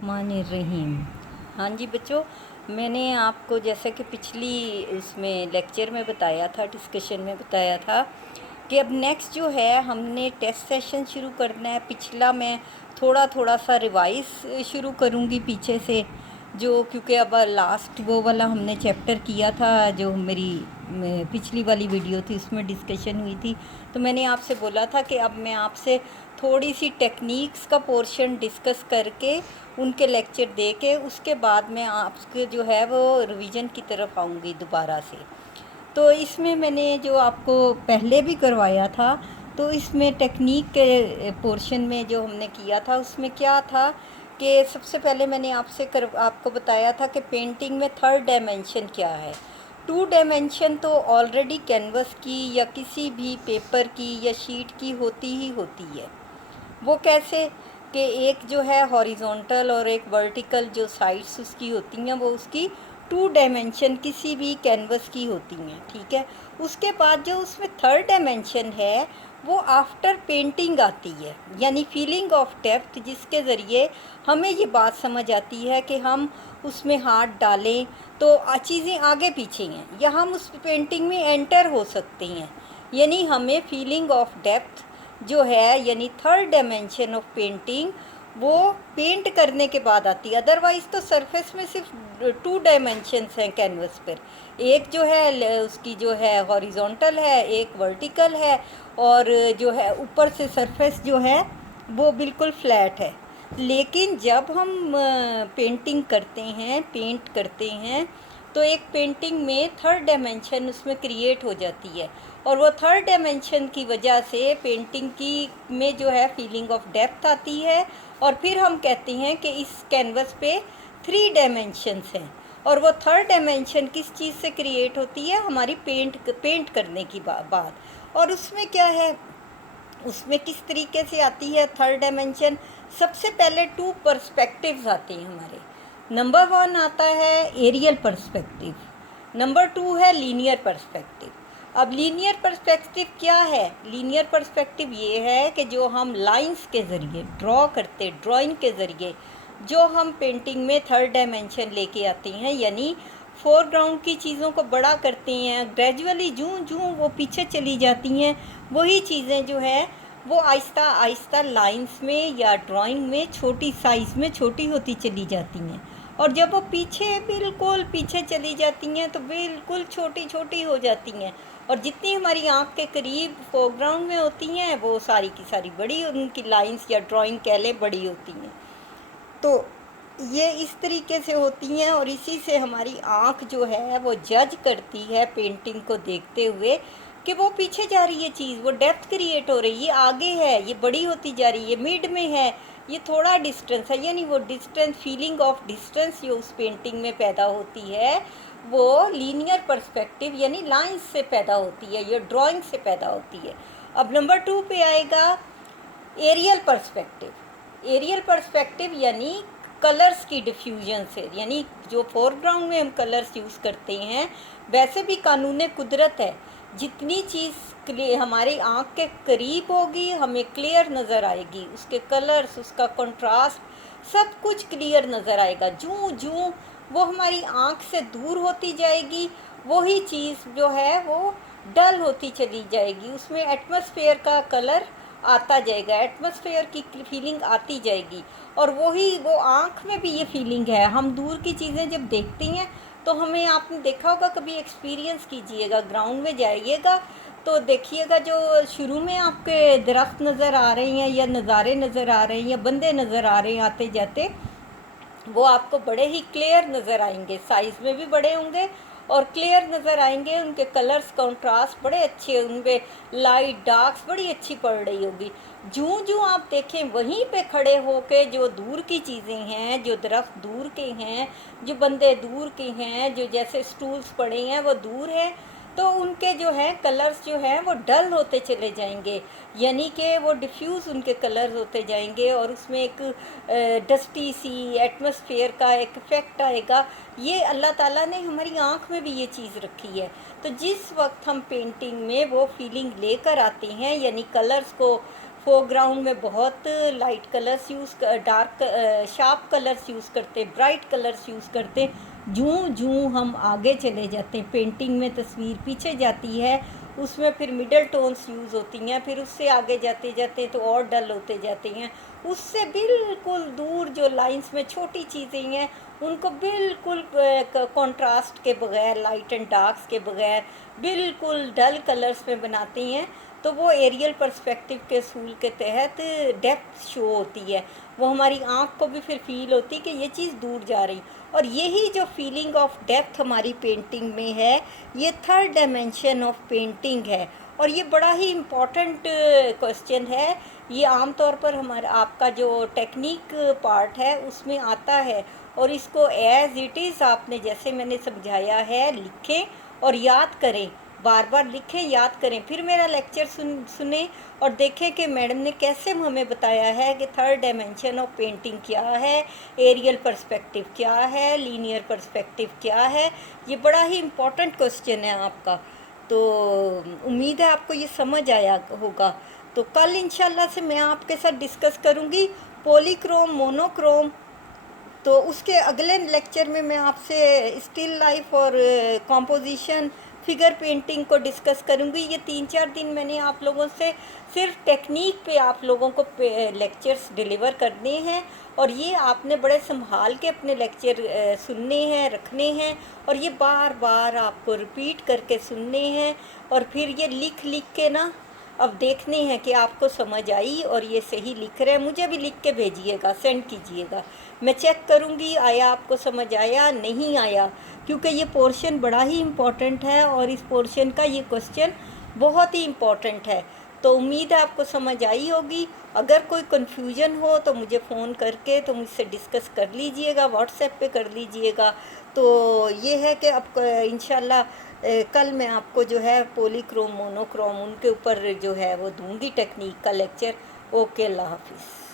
बिस्मिल्लाहिर्रहमानिर्रहीम। हाँ जी बच्चों, मैंने आपको जैसा कि पिछली उसमें लेक्चर में बताया था, डिस्कशन में बताया था कि अब नेक्स्ट जो है हमने टेस्ट सेशन शुरू करना है। पिछला मैं थोड़ा थोड़ा सा रिवाइज शुरू करूँगी पीछे से, जो क्योंकि अब लास्ट वो वाला हमने चैप्टर किया था, जो मेरी पिछली वाली वीडियो थी उसमें डिस्कशन हुई थी। तो मैंने आपसे बोला था कि अब मैं आपसे थोड़ी सी टेक्निक्स का पोर्शन डिस्कस करके उनके लेक्चर दे के उसके बाद मैं आपके जो है वो रिवीजन की तरफ आऊँगी दोबारा से। तो इसमें मैंने जो आपको पहले भी करवाया था, तो इसमें टेक्निक के पोर्शन में जो हमने किया था उसमें क्या था कि सबसे पहले मैंने आपको बताया था कि पेंटिंग में थर्ड डायमेंशन क्या है। टू डायमेंशन तो ऑलरेडी कैनवस की या किसी भी पेपर की या शीट की होती ही होती है। वो कैसे कि एक जो है हॉरिजॉन्टल और एक वर्टिकल जो साइड्स उसकी होती हैं, वो उसकी टू डायमेंशन किसी भी कैनवस की होती हैं, ठीक है। उसके बाद जो उसमें थर्ड डायमेंशन है वो आफ्टर पेंटिंग आती है, यानी फीलिंग ऑफ डेप्थ, जिसके ज़रिए हमें ये बात समझ आती है कि हम उसमें हाथ डालें तो चीज़ें आगे पीछे हैं या हम उस पेंटिंग में एंटर हो सकते हैं। यानी हमें फीलिंग ऑफ डेप्थ जो है, यानी थर्ड डायमेंशन ऑफ पेंटिंग, वो पेंट करने के बाद आती है। अदरवाइज़ तो सरफेस में सिर्फ टू डायमेंशंस हैं कैनवस पर, एक जो है उसकी जो है हॉरिजॉन्टल है, एक वर्टिकल है, और जो है ऊपर से सरफेस जो है वो बिल्कुल फ्लैट है। लेकिन जब हम पेंटिंग करते हैं, पेंट करते हैं, तो एक पेंटिंग में थर्ड डायमेंशन उसमें क्रिएट हो जाती है, और वो थर्ड डायमेंशन की वजह से पेंटिंग की में जो है फीलिंग ऑफ डेप्थ आती है। और फिर हम कहते हैं कि इस कैनवस पे थ्री डायमेंशंस हैं, और वो थर्ड डायमेंशन किस चीज़ से क्रिएट होती है, हमारी पेंट करने की बाद। और उसमें क्या है, उसमें किस तरीके से आती है थर्ड डायमेंशन। सबसे पहले टू पर्सपेक्टिव्स आते हैं हमारे। नंबर वन आता है एरियल पर्सपेक्टिव, नंबर टू है लीनियर पर्सपेक्टिव। अब लीनियर पर्सपेक्टिव क्या है? लीनियर पर्सपेक्टिव ये है कि जो हम लाइंस के ज़रिए ड्रॉ करते, ड्राइंग के ज़रिए जो हम पेंटिंग में थर्ड डायमेंशन लेके आते हैं, यानी फोरग्राउंड की चीज़ों को बड़ा करते हैं, ग्रेजुअली जूँ जूँ वो पीछे चली जाती हैं, वही चीज़ें जो है वो आहिस्ता आहिस्ता लाइंस में या ड्राइंग में छोटी साइज़ में छोटी होती चली जाती हैं। और जब वो पीछे बिल्कुल पीछे चली जाती हैं तो बिल्कुल छोटी छोटी हो जाती हैं, और जितनी हमारी आँख के करीब फोरग्राउंड में होती हैं वो सारी की सारी बड़ी, उनकी लाइंस या ड्राइंग कह लें, बड़ी होती हैं। तो ये इस तरीके से होती हैं, और इसी से हमारी आँख जो है वो जज करती है पेंटिंग को देखते हुए कि वो पीछे जा रही है चीज़, वो डेप्थ क्रिएट हो रही है, ये आगे है, ये बड़ी होती जा रही है, मिड में है, ये थोड़ा डिस्टेंस है। यानी वो डिस्टेंस, फीलिंग ऑफ डिस्टेंस जो उस पेंटिंग में पैदा होती है वो लीनियर पर्सपेक्टिव यानी लाइंस से पैदा होती है, ये ड्राइंग से पैदा होती है। अब नंबर टू पे आएगा एरियल पर्सपेक्टिव। एरियल पर्सपेक्टिव यानी कलर्स की डिफ्यूजन से, यानी जो फोरग्राउंड में हम कलर्स यूज़ करते हैं, वैसे भी कानून कुदरत है, जितनी चीज़ हमारी आँख के करीब होगी हमें क्लियर नज़र आएगी, उसके कलर्स, उसका कंट्रास्ट, सब कुछ क्लियर नज़र आएगा। जूँ जूँ वो हमारी आँख से दूर होती जाएगी, वही चीज़ जो है वो डल होती चली जाएगी, उसमें एटमॉस्फेयर का कलर आता जाएगा, एटमॉस्फेयर की फीलिंग आती जाएगी। और वही वो आँख में भी ये फीलिंग है। हम दूर की चीज़ें जब देखते हैं तो हमें, आपने देखा होगा, कभी एक्सपीरियंस कीजिएगा, ग्राउंड में जाइएगा तो देखिएगा जो शुरू में आपके दरख्त नज़र आ रहे हैं या नज़ारे नज़र आ रहे हैं या बंदे नज़र आ रहे हैं आते जाते, वो आपको बड़े ही क्लियर नज़र आएंगे, साइज़ में भी बड़े होंगे और क्लियर नज़र आएंगे, उनके कलर्स कंट्रास्ट बड़े अच्छे, उनपे लाइट डार्क्स बड़ी अच्छी पड़ रही होगी। जूँ जूँ आप देखें वहीं पे खड़े होके जो दूर की चीज़ें हैं, जो दरख्त दूर के हैं, जो बंदे दूर के हैं, जो जैसे स्टूल्स पड़े हैं वो दूर हैं, तो उनके जो है कलर्स जो हैं वो डल होते चले जाएंगे, यानी कि वो डिफ्यूज़ उनके कलर्स होते जाएंगे, और उसमें एक डस्टी सी एटमॉस्फेयर का एक इफ़ेक्ट आएगा। ये अल्लाह ताला ने हमारी आँख में भी ये चीज़ रखी है। तो जिस वक्त हम पेंटिंग में वो फीलिंग लेकर आते हैं, यानी कलर्स को فور گراؤنڈ میں بہت light colours dark sharp colours use کرتے، برائٹ کلرس یوز کرتے. جوں ہم آگے چلے جاتے ہیں، پینٹنگ میں تصویر پیچھے جاتی ہے، اس میں پھر مڈل ٹونس یوز ہوتی ہیں، پھر اس سے آگے جاتے جاتے تو اور ڈل ہوتے جاتے ہیں. اس سے بالکل دور جو لائنس میں چھوٹی چیزیں ہیں ان کو بالکل کنٹراسٹ کے بغیر، لائٹ اینڈ ڈارکس کے بغیر بالکل ڈل کلرز میں بناتے ہیں. تو وہ ایریل پرسپیکٹیو کے اصول کے تحت ڈیپتھ شو ہوتی ہے، وہ ہماری آنکھ کو بھی پھر فیل ہوتی کہ یہ چیز دور جا رہی. اور یہی جو فیلنگ آف ڈیپتھ ہماری پینٹنگ میں ہے، یہ تھرڈ ڈائمینشن آف پینٹنگ ہے. اور یہ بڑا ہی امپورٹنٹ کوسچن ہے. یہ عام طور پر آپ کا جو ٹیکنیک پارٹ ہے اس میں آتا ہے، اور اس کو ایز اٹ از آپ نے جیسے میں نے سمجھایا ہے لکھیں اور یاد کریں، بار بار لکھیں، یاد کریں، پھر میرا لیکچر سنیں اور دیکھیں کہ میڈم نے کیسے ہمیں بتایا ہے کہ تھرڈ ڈائمینشن آف پینٹنگ کیا ہے، ایریل پرسپیکٹیو کیا ہے، لینئر پرسپیکٹیو کیا ہے. یہ بڑا ہی امپورٹنٹ کوسچن ہے آپ کا. تو امید ہے آپ کو یہ سمجھ آیا ہوگا. تو کل انشاءاللہ سے میں آپ کے ساتھ ڈسکس کروں گی پولی کروم، مونو کروم. تو اس کے اگلے لیکچر میں آپ سے اسٹل لائف اور کمپوزیشن، فگر پینٹنگ کو ڈسکس کروں گی. یہ 3-4 دن میں نے آپ لوگوں سے صرف ٹیکنیک پہ آپ لوگوں کو لیکچرز ڈیلیور کرنے ہیں، اور یہ آپ نے بڑے سنبھال کے اپنے لیکچر سننے ہیں، رکھنے ہیں، اور یہ بار بار آپ کو ریپیٹ کر کے سننے ہیں، اور پھر یہ لکھ کے نا اب دیکھنے ہیں کہ آپ کو سمجھ آئی اور یہ صحیح لکھ رہے ہیں. مجھے بھی لکھ کے بھیجیے گا، سینڈ کیجیے گا، میں چیک کروں گی آیا آپ کو سمجھ آیا نہیں آیا، کیونکہ یہ پورشن بڑا ہی امپورٹنٹ ہے اور اس پورشن کا یہ کوسچن بہت ہی امپورٹنٹ ہے. تو امید ہے آپ کو سمجھ آئی ہوگی. اگر کوئی کنفیوژن ہو تو مجھے فون کر کے تو مجھ سے ڈسکس کر لیجئے گا، واٹس ایپ پہ کر لیجئے گا. تو یہ ہے کہ اب انشاءاللہ کل میں آپ کو جو ہے پولی کروم، مونو کروم ان کے اوپر جو ہے وہ دوں گی ٹیکنیک کا لیکچر. اوکے، اللہ حافظ.